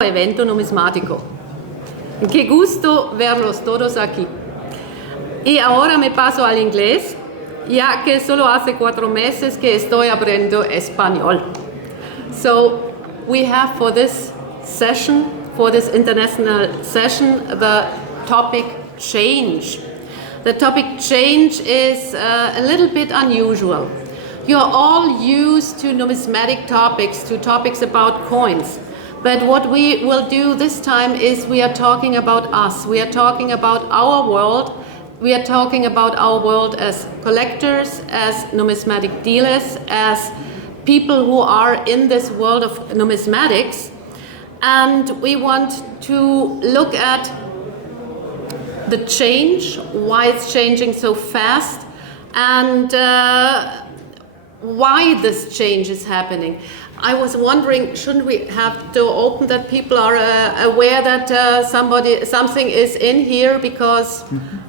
Evento numismático. Qué gusto verlos todos aquí. Y ahora me paso al inglés, ya que solo hace 4 meses que estoy aprendiendo español. So we have for this session, for this international session, the topic change. The topic change is a little bit unusual. You're all used to numismatic topics, to topics about coins. But what we will do this time is we are talking about us. We are talking about our world. We are talking about our world as collectors, as numismatic dealers, as people who are in this world of numismatics. And we want to look at the change, why it's changing so fast, and why this change is happening. I was wondering, shouldn't we have to open that people are aware that something is in here, because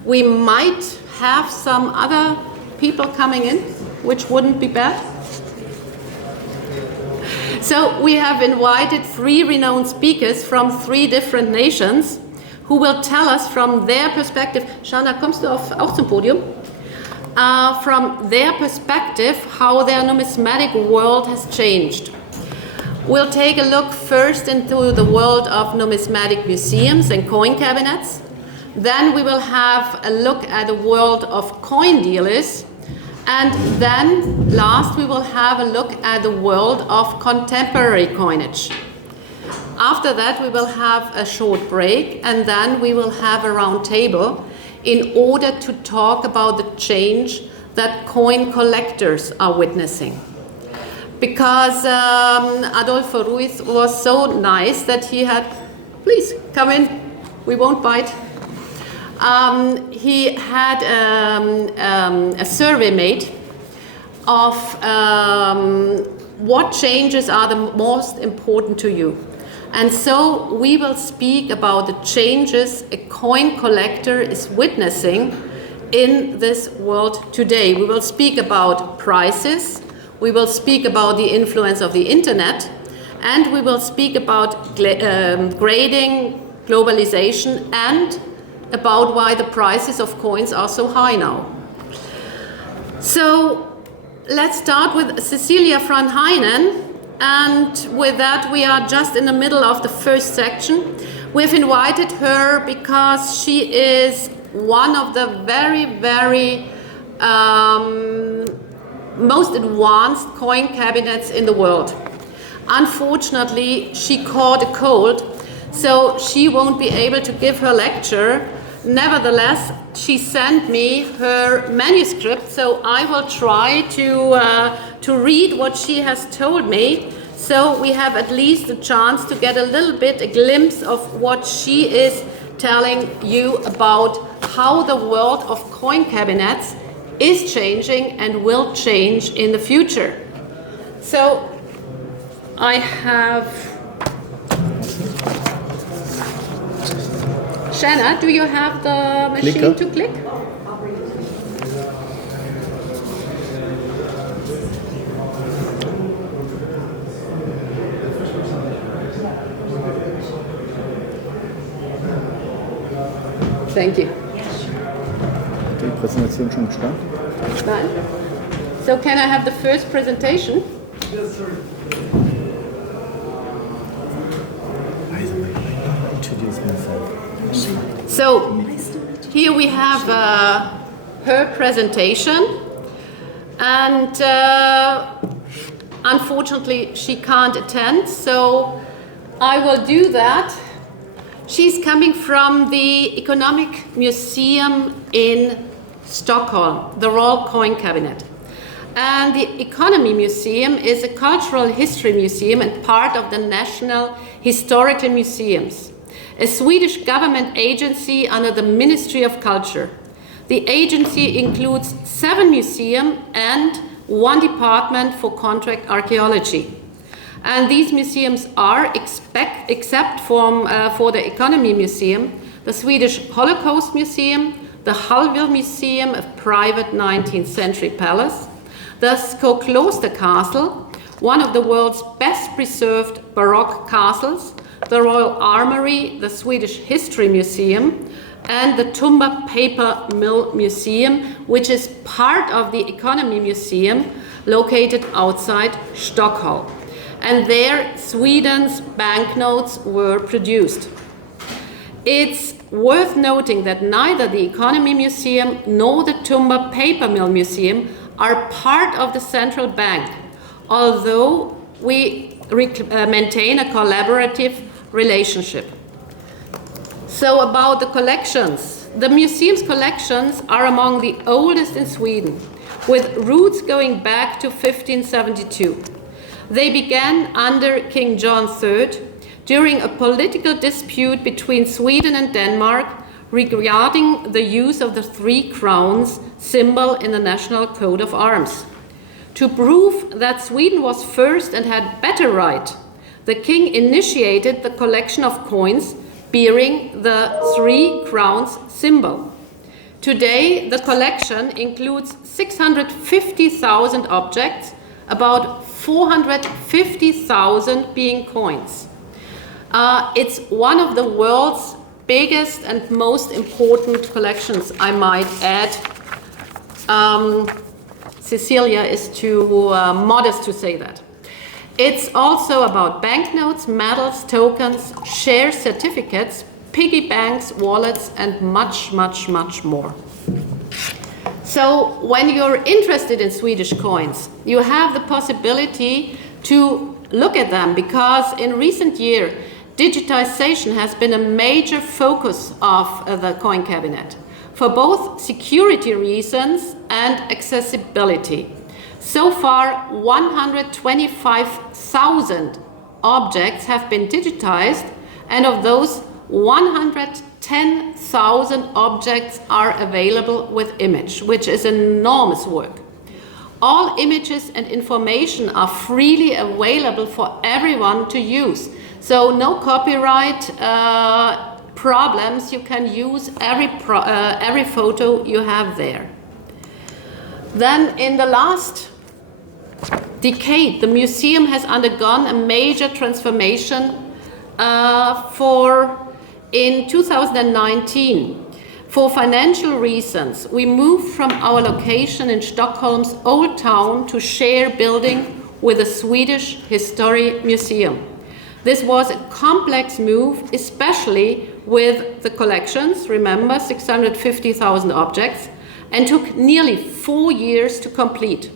we might have some other people coming in, which wouldn't be bad. So we have invited 3 renowned speakers from 3 different nations who will tell us from their perspective. Shana, kommst du auch zum Podium? From their perspective, how their numismatic world has changed. We'll take a look first into the world of numismatic museums and coin cabinets. Then we will have a look at the world of coin dealers. And then last we will have a look at the world of contemporary coinage. After that we will have a short break, and then we will have a round table in order to talk about the change that coin collectors are witnessing. Because Adolfo Ruiz was so nice that he had, please come in, we won't bite. He had a survey made of what changes are the most important to you. And so we will speak about the changes a coin collector is witnessing in this world today. We will speak about prices, we will speak about the influence of the internet, and we will speak about grading, globalization, and about why the prices of coins are so high now. So let's start with Cecilia van Heijnen. And with that, we are just in the middle of the first section. We've invited her because she is one of the very most advanced coin cabinets in the world. Unfortunately, she caught a cold, so she won't be able to give her lecture. Nevertheless, she sent me her manuscript, so I will try to read what she has told me, so we have at least a chance to get a glimpse of what she is telling you about how the world of coin cabinets is changing and will change in the future. So I have Shanna, do you have the machine to click? Thank you. Hat die Präsentation schon gestartet? Nein. So can I have the first presentation? Yes, sir. Introduce myself. So here we have her presentation, and unfortunately she can't attend, so I will do that. She's coming from the Economic Museum in Stockholm, the Royal Coin Cabinet. And the Economy Museum is a cultural history museum and part of the National Historical Museums, a Swedish government agency under the Ministry of Culture. The agency includes 7 museums and 1 department for contract archaeology. And these museums are, except for the Economy Museum, the Swedish Holocaust Museum, the Hullville Museum, a private 19th century palace, the Skokloster Castle, one of the world's best preserved Baroque castles, the Royal Armoury, the Swedish History Museum, and the Tumba Paper Mill Museum, which is part of the Economy Museum located outside Stockholm. And there Sweden's banknotes were produced. It's worth noting that neither the Economy Museum nor the Tumba Paper Mill Museum are part of the central bank, although we maintain a collaborative relationship. So about the collections. The museum's collections are among the oldest in Sweden, with roots going back to 1572. They began under King John III during a political dispute between Sweden and Denmark regarding the use of the 3 crowns symbol in the national coat of arms. To prove that Sweden was first and had better right, the king initiated the collection of coins bearing the 3 crowns symbol. Today, the collection includes 650,000 objects, about 450,000 being coins. It's one of the world's biggest and most important collections, I might add. Cecilia is too modest to say that. It's also about banknotes, medals, tokens, share certificates, piggy banks, wallets, and much, much, much more. So when you're interested in Swedish coins, you have the possibility to look at them, because in recent years, digitization has been a major focus of the coin cabinet for both security reasons and accessibility. So far, 125,000 objects have been digitized, and of those, 110,000 objects are available with image, which is enormous work. All images and information are freely available for everyone to use. So no copyright problems. You can use every photo you have there. Then in the last decade, the museum has undergone a major transformation. In 2019, for financial reasons, we moved from our location in Stockholm's Old Town to share building with the Swedish History Museum. This was a complex move, especially with the collections, remember, 650,000 objects, and took nearly 4 years to complete.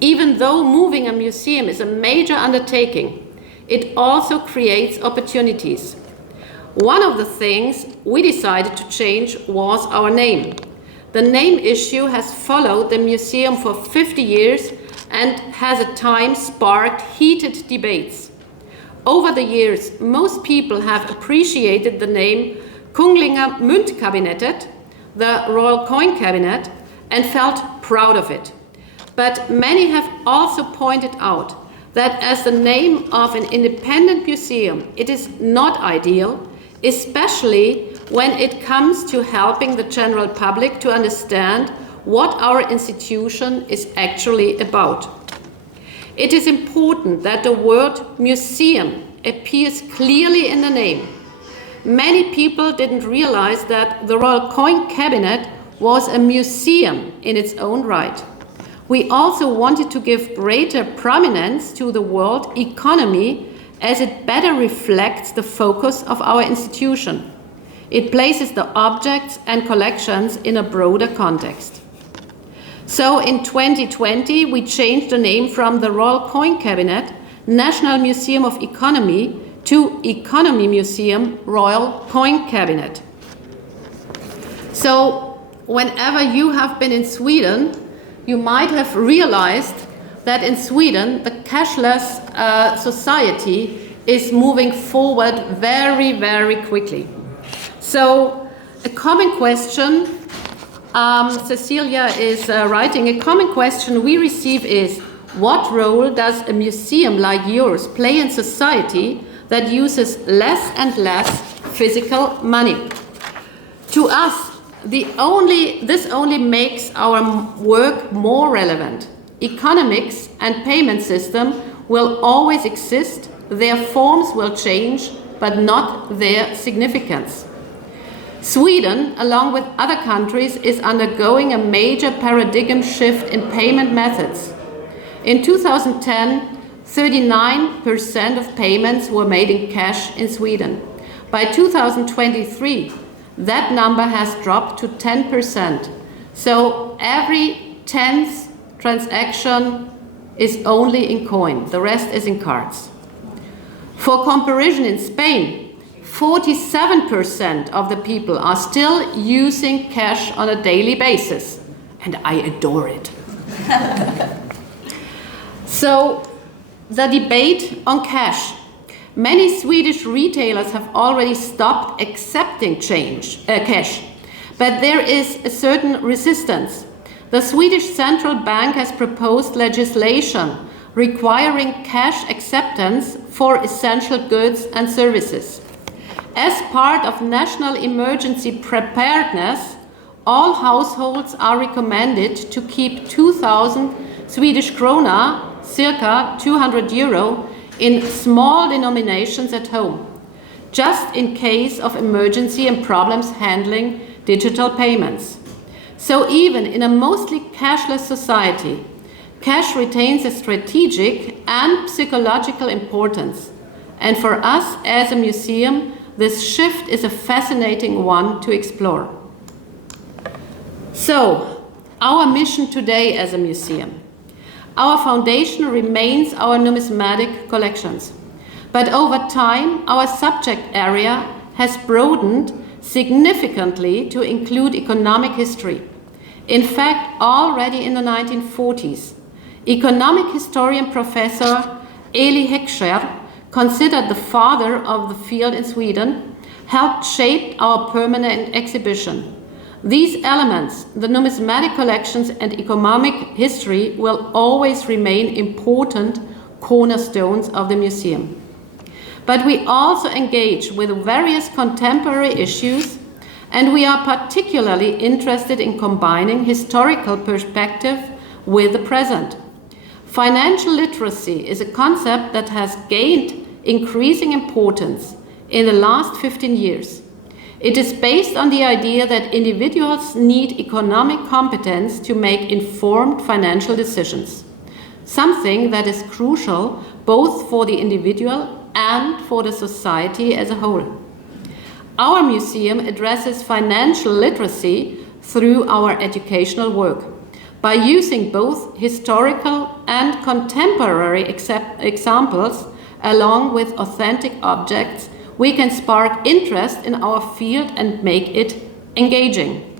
Even though moving a museum is a major undertaking, it also creates opportunities. One of the things we decided to change was our name. The name issue has followed the museum for 50 years and has at times sparked heated debates. Over the years, most people have appreciated the name Kungliga Myntkabinettet, the Royal Coin Cabinet, and felt proud of it. But many have also pointed out that as the name of an independent museum, it is not ideal, especially when it comes to helping the general public to understand what our institution is actually about. It is important that the word museum appears clearly in the name. Many people didn't realize that the Royal Coin Cabinet was a museum in its own right. We also wanted to give greater prominence to the world economy, as it better reflects the focus of our institution. It places the objects and collections in a broader context. So in 2020, we changed the name from the Royal Coin Cabinet, National Museum of Economy, to Economy Museum, Royal Coin Cabinet. So whenever you have been in Sweden, you might have realized that in Sweden, the Cashless Society is moving forward very, very quickly. So a common question, Cecilia is writing, a common question we receive is, what role does a museum like yours play in society that uses less and less physical money? To us, this only makes our work more relevant. Economics and payment system will always exist Their forms will change, but not their significance. Sweden, along with other countries, is undergoing a major paradigm shift in payment methods. In 2010, 39% of payments were made in cash in Sweden. By 2023, that number has dropped to 10%. So every 10th transaction is only in coin, the rest is in cards. For comparison, in Spain, 47% of the people are still using cash on a daily basis, and I adore it. So, the debate on cash. Many Swedish retailers have already stopped accepting cash, but there is a certain resistance. The Swedish Central Bank has proposed legislation requiring cash acceptance for essential goods and services. As part of national emergency preparedness, all households are recommended to keep 2,000 Swedish krona, circa 200 euro, in small denominations at home, just in case of emergency and problems handling digital payments. So even in a mostly cashless society, cash retains a strategic and psychological importance. And for us as a museum, this shift is a fascinating one to explore. So, our mission today as a museum. Our foundation remains our numismatic collections. But over time, our subject area has broadened significantly to include economic history. In fact, already in the 1940s, economic historian Professor Eli Heckscher, considered the father of the field in Sweden, helped shape our permanent exhibition. These elements, the numismatic collections and economic history, will always remain important cornerstones of the museum. But we also engage with various contemporary issues, and we are particularly interested in combining historical perspective with the present. Financial literacy is a concept that has gained increasing importance in the last 15 years. It is based on the idea that individuals need economic competence to make informed financial decisions, something that is crucial both for the individual and for the society as a whole. Our museum addresses financial literacy through our educational work. By using both historical and contemporary examples along with authentic objects, we can spark interest in our field and make it engaging.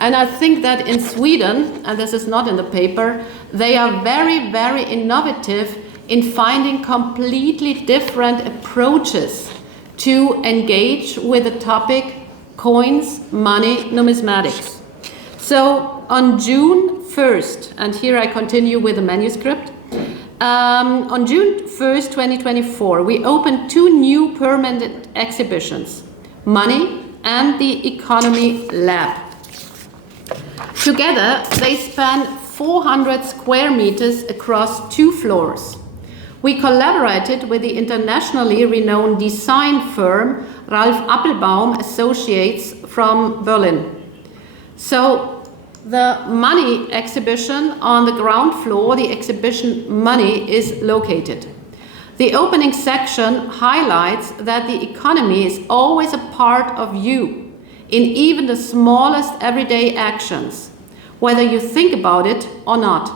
And I think that in Sweden, and this is not in the paper, they are very, very innovative in finding completely different approaches to engage with the topic coins, money, numismatics. So on June 1st, and here I continue with the manuscript, on June 1st, 2024, we opened two new permanent exhibitions, Money and the Economy Lab. Together, they span 400 square meters across 2 floors. We collaborated with the internationally renowned design firm Ralph Appelbaum Associates from Berlin. So, the Money exhibition on the ground floor, the exhibition Money, is located. The opening section highlights that the economy is always a part of you, in even the smallest everyday actions, whether you think about it or not.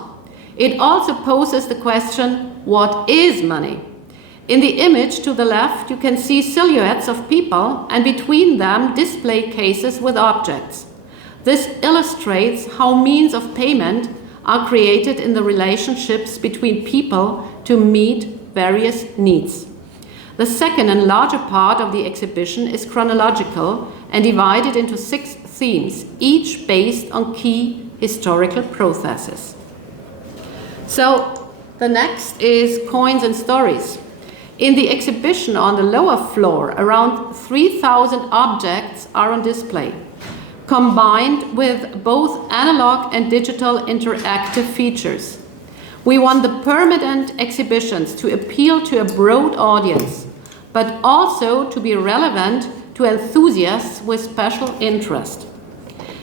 It also poses the question, what is money? In the image to the left, you can see silhouettes of people, and between them display cases with objects. This illustrates how means of payment are created in the relationships between people to meet various needs. The second and larger part of the exhibition is chronological and divided into 6 themes, each based on key historical processes. So the next is coins and stories. In the exhibition on the lower floor, around 3,000 objects are on display, combined with both analog and digital interactive features. We want the permanent exhibitions to appeal to a broad audience, but also to be relevant to enthusiasts with special interest.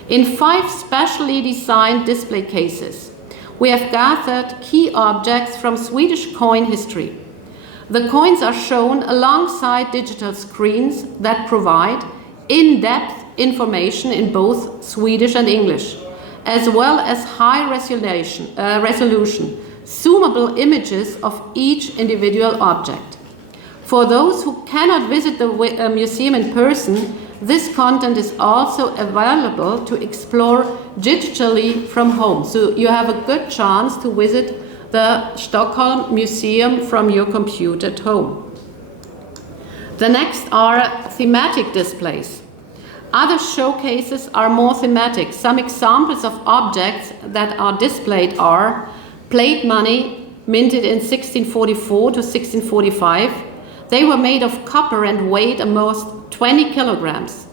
In 5 specially designed display cases, we have gathered key objects from Swedish coin history. The coins are shown alongside digital screens that provide in-depth information in both Swedish and English, as well as high resolution, zoomable images of each individual object. For those who cannot visit the museum in person, this content is also available to explore digitally from home. So you have a good chance to visit the Stockholm Museum from your computer at home. The next are thematic displays. Other showcases are more thematic. Some examples of objects that are displayed are plate money, minted in 1644 to 1645. They were made of copper and weighed almost 20 kilograms.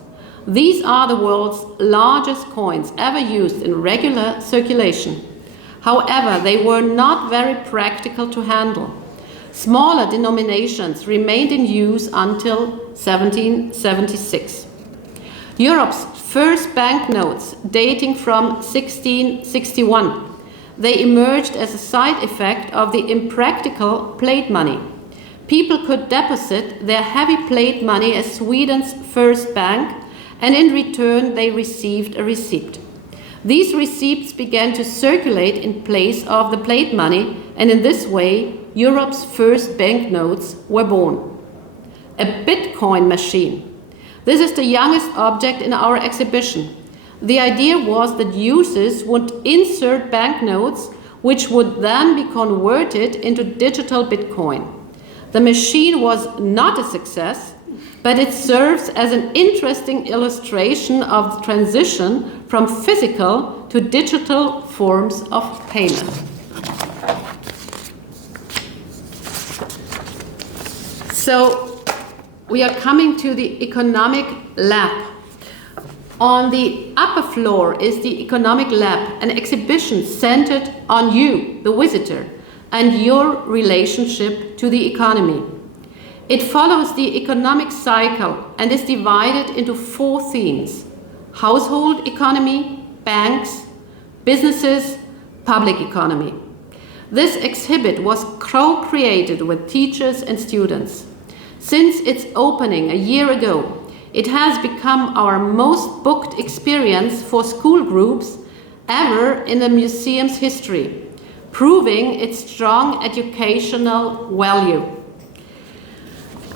These are the world's largest coins ever used in regular circulation. However, they were not very practical to handle. Smaller denominations remained in use until 1776. Europe's first banknotes, dating from 1661, they emerged as a side effect of the impractical plate money. People could deposit their heavy plate money as Sweden's first bank, and in return they received a receipt. These receipts began to circulate in place of the plate money, and in this way Europe's first banknotes were born. A Bitcoin machine. This is the youngest object in our exhibition. The idea was that users would insert banknotes which would then be converted into digital Bitcoin. The machine was not a success, but it serves as an interesting illustration of the transition from physical to digital forms of payment. So we are coming to the economic lab. On the upper floor is the economic lab, an exhibition centered on you, the visitor, and your relationship to the economy. It follows the economic cycle and is divided into 4 themes: household economy, banks, businesses, public economy. This exhibit was co-created with teachers and students. Since its opening a year ago, it has become our most booked experience for school groups ever in the museum's history, proving its strong educational value.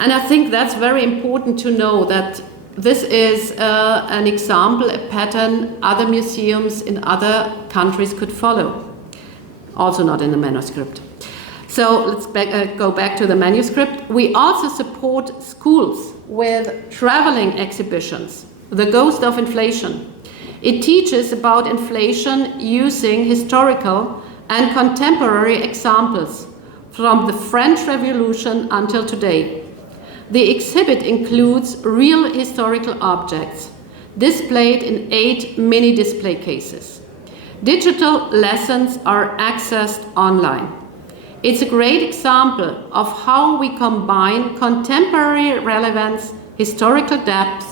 And I think that's very important to know that this is an example, a pattern other museums in other countries could follow. Also not in the manuscript. So let's go back to the manuscript. We also support schools with traveling exhibitions, The Ghost of Inflation. It teaches about inflation using historical and contemporary examples from the French Revolution until today. The exhibit includes real historical objects displayed in 8 mini display cases. Digital lessons are accessed online. It's a great example of how we combine contemporary relevance, historical depth,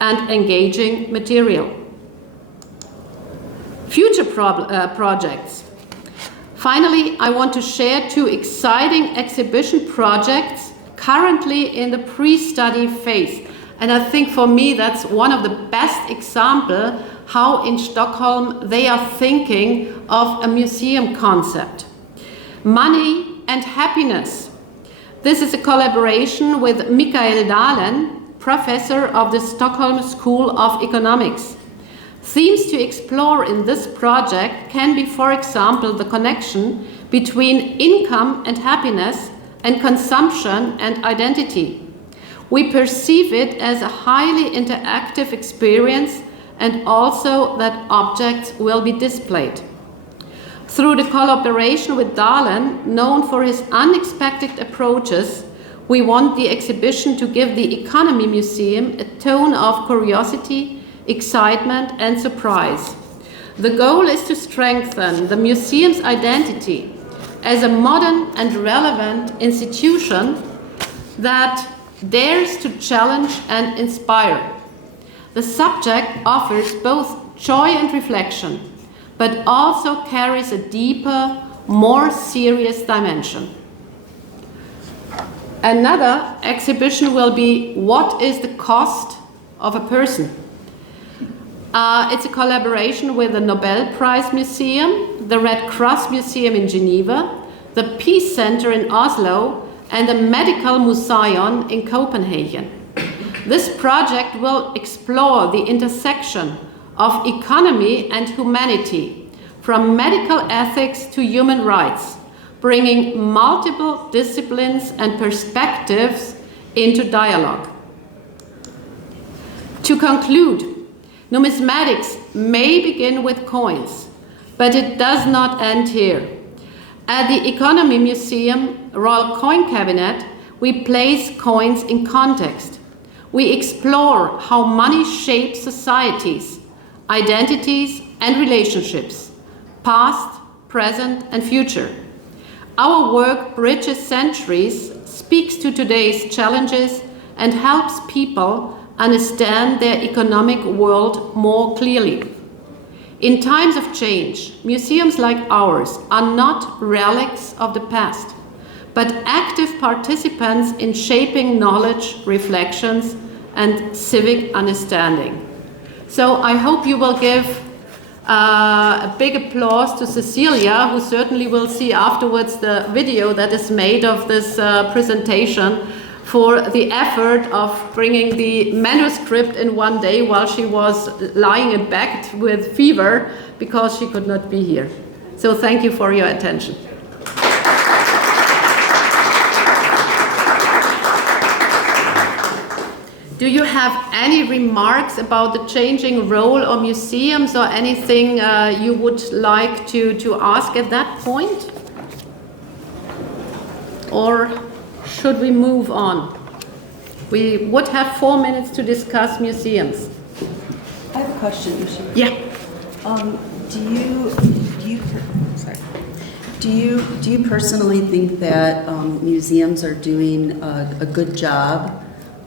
and engaging material. Future projects. Finally, I want to share 2 exciting exhibition projects currently in the pre-study phase. And I think for me that's one of the best examples how in Stockholm they are thinking of a museum concept. Money and Happiness. This is a collaboration with Mikael Dahlen, professor of the Stockholm School of Economics. Themes to explore in this project can be, for example, the connection between income and happiness and consumption and identity. We perceive it as a highly interactive experience and also that objects will be displayed. Through the collaboration with Dahlen, known for his unexpected approaches, we want the exhibition to give the Economy Museum a tone of curiosity, excitement and surprise. The goal is to strengthen the museum's identity as a modern and relevant institution that dares to challenge and inspire. The subject offers both joy and reflection, but also carries a deeper, more serious dimension. Another exhibition will be What is the Cost of a Person? It's a collaboration with the Nobel Prize Museum, the Red Cross Museum in Geneva, the Peace Center in Oslo, and the Medical Museum in Copenhagen. This project will explore the intersection of economy and humanity, from medical ethics to human rights, bringing multiple disciplines and perspectives into dialogue. To conclude, numismatics may begin with coins, but it does not end here. At the Economy Museum Royal Coin Cabinet, we place coins in context. We explore how money shapes societies, identities, and relationships, past, present, and future. Our work bridges centuries, speaks to today's challenges, and helps people understand their economic world more clearly. In times of change, museums like ours are not relics of the past, but active participants in shaping knowledge, reflections, and civic understanding. So I hope you will give a big applause to Cecilia, who certainly will see afterwards the video that is made of this presentation, for the effort of bringing the manuscript in one day while she was lying in bed with fever because she could not be here. So thank you for your attention. Do you have any remarks about the changing role of museums or anything you would like to ask at that point? Or should we move on? We would have 4 minutes to discuss museums. I have a question, Michelle. Yeah. Do you personally think that museums are doing a good job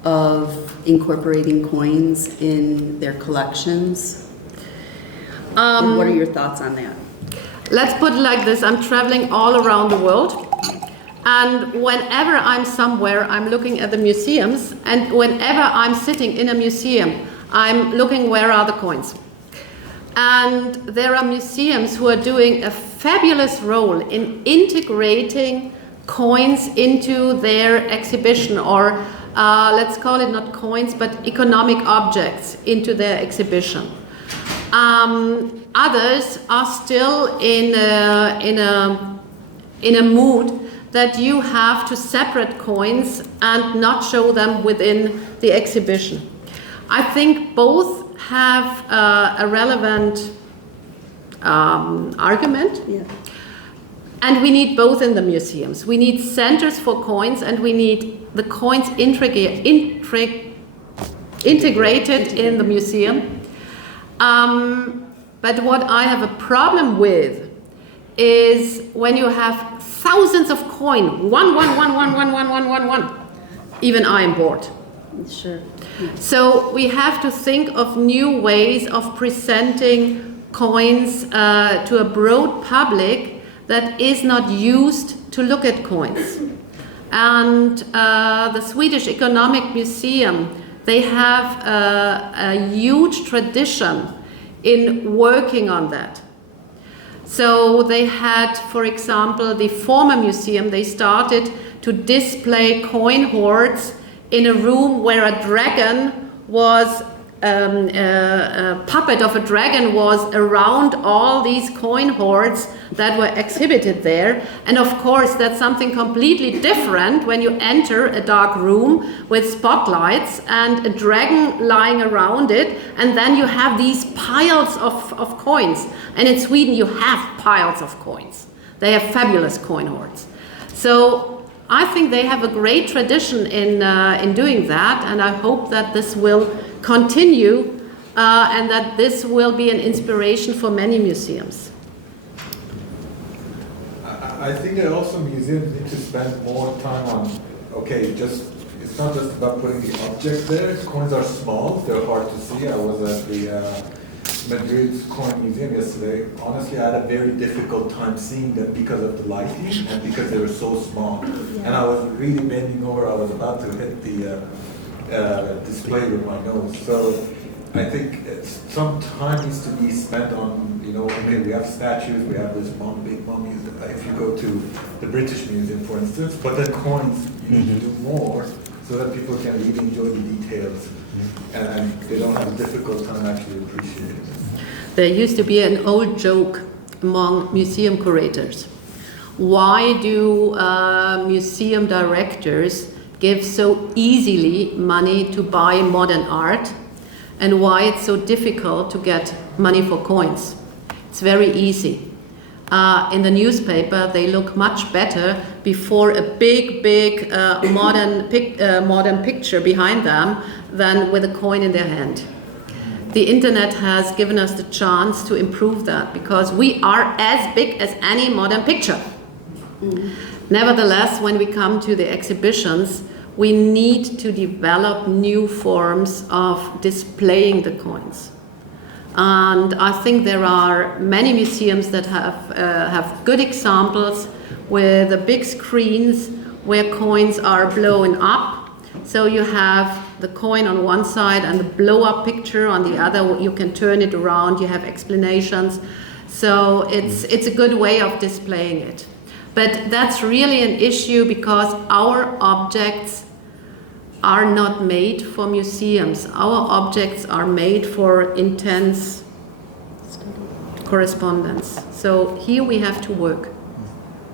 of incorporating coins in their collections? And what are your thoughts on that? Let's put it like this. I'm traveling all around the world. And whenever I'm somewhere, I'm looking at the museums. And whenever I'm sitting in a museum, I'm looking where are the coins. And there are museums who are doing a fabulous role in integrating coins into their exhibition, or let's call it not coins, but economic objects into their exhibition. Others are still in a mood that you have to separate coins and not show them within the exhibition. I think both have a relevant argument. Yeah. And we need both in the museums. We need centers for coins, and we need the coins integrated in the museum. But what I have a problem with is when you have thousands of coin, one. Even I am bored. Sure. So we have to think of new ways of presenting coins to a broad public that is not used to look at coins. And the Swedish Economic Museum, they have a huge tradition in working on that. So they had, for example, the former museum, they started to display coin hoards in a room where a dragon was, a puppet of a dragon was around all these coin hoards that were exhibited there. And of course, that's something completely different when you enter a dark room with spotlights and a dragon lying around it, and then you have these piles of coins. And in Sweden, you have piles of coins. They have fabulous coin hoards. So I think they have a great tradition in doing that, and I hope that this will continue and that this will be an inspiration for many museums. I think that also museums need to spend more time on, okay, it's not just about putting the object there. Coins are small, they're hard to see. I was at the Madrid's coin museum yesterday. Honestly, I had a very difficult time seeing them because of the lighting and because they were so small. And I was really bending over. I was about to hit the display with my nose. So I think some time needs to be spent on, okay, we have statues, we have this big mummies. If you go to the British Museum, for instance, but then coins, you need to do more so that people can really enjoy the details and they don't have a difficult time actually appreciating it. There used to be an old joke among museum curators. Why do museum directors give so easily money to buy modern art, and why it's so difficult to get money for coins? It's very easy. In the newspaper, they look much better before a big modern picture behind them than with a coin in their hand. The internet has given us the chance to improve that because we are as big as any modern picture. Nevertheless, when we come to the exhibitions, we need to develop new forms of displaying the coins. And I think there are many museums that have good examples with the big screens where coins are blown up. So you have the coin on one side and the blow-up picture on the other. You can turn it around, you have explanations. So it's a good way of displaying it. But that's really an issue because our objects are not made for museums. Our objects are made for intense correspondence. So here we have to work.